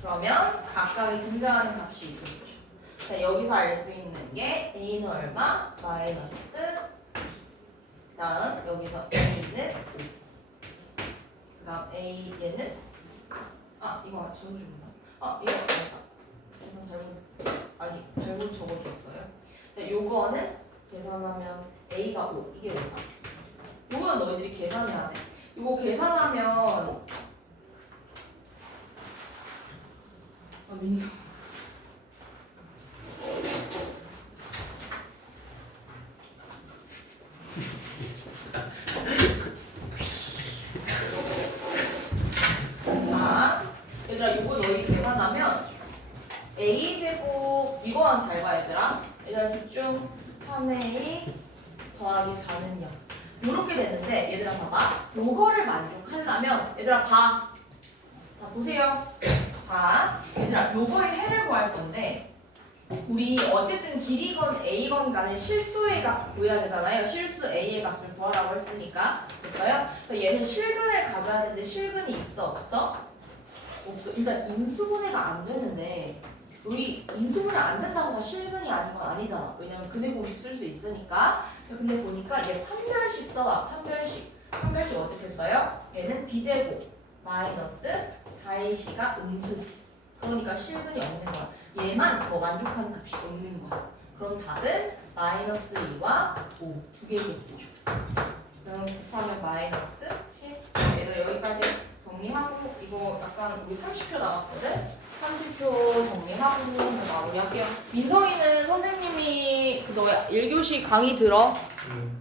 그러면 각각의 등장하는 값이 있겠죠. 자, 여기서 알 수 있는 게 a는 얼마? 마이너스 다음 여기서 a는 5. 그다음 A 얘는 아 이거 적어준다. 아 이거 아니다. 계산 잘못했어요. 아니 잘못 적어줬어요. 근데 요거는 계산하면 A가 5 이게 된다. 요거는 너희들이 계산해야 돼. 요거 계산하면 아 민정. 얘들아 이거 너희 계산하면 a제곱 이거만 잘 봐 얘들아. 얘들아 집중. 3a 더하기 4는 0 이렇게 되는데 얘들아 봐봐. 요거를 만족하려면 얘들아 봐. 자 보세요. 자 얘들아 요거의 해를 구할 건데 우리 어쨌든 길이건 a건 간에 실수의 값 구해야 되잖아요. 실수 a의 값을 구하라고 했으니까 됐어요? 얘는 실근을 가져야 되는데 실근이 있어 없어? 없어. 일단 인수분해가 안 되는데 우리 인수분해 안 된다고 다 실근이 아닌 건 아니잖아. 왜냐면 근해 공식 쓸 수 있으니까. 근데 보니까 얘 판별식 써봐. 판별식 어떻게 써요? 얘는 b제곱 마이너스 4ac가 음수지. 그러니까 실근이 없는 거야. 얘만 더 만족하는 값이 없는 거야. 그럼 답은 마이너스 2와 5 두 개겠죠. 그럼 곱하면 마이너스 10. 그래서 여기까지 정리하고 이거 약간 우리 30초 남았거든? 30초 정리하고 마무리할게요. 민성이는 선생님이 너 1교시 강의 들어?